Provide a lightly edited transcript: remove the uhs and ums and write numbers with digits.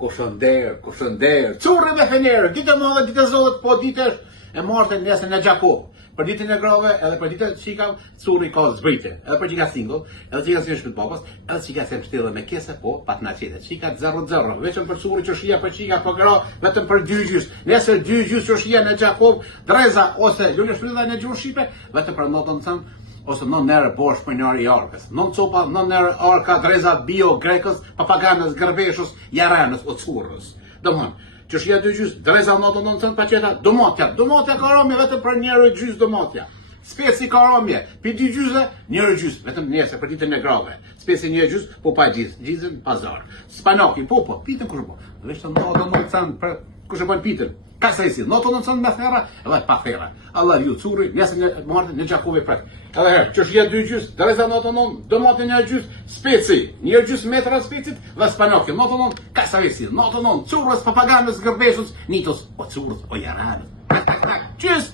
Kushënder. Curë me fenerë, ditë madhe, ditë zotë, po ditësh e martën nesër në Gjakov. Për ditën e grave, edhe për ditën çika, curri ka zbrite. Edhe për çika single, edhe çika si shpit babas, edhe çika se mbështjellë me kese, po pat na çete. Çika 0-0, vetëm për curri që shija për çika, po gra vetëm për dy gjys. Nesër dy gjys që shija në Gjakov, dreza ose lule shpilla në gjuhën shqipe, vetëm për notën thënë ose non nërë bosh për njëri arkës. Non copa, non nërë arka, dreza bio grekës, papaganës, gërbeshës, jaranës o currës. Domthon, që shia dy gjys, dreza notën non thënë paqeta, domotja ka romje vetëm për njëri gjys domotja. Speci ka romje, për dy gjysë, njëri gjys, vetëm nesër për ditën e grave. Speci një gjys, po pa gjizën pazar. Spanoki, po, pitën kush po. Vetë notën non thënë për kush e bën pitën. Ka sa i si, notën non thënë me thera, edhe pa thera. Allah ju curri, nesër në martën në Gjakove pret. Edhe herë, që shia dy gjys, dreza notën non, domotin një gjys, speci, një gjys metra specit, dhe spanoki, notën non, ka sa i si, notën non, currës, papaganës, gërbeshës, nitos, o currës, o jaranës. Tjus!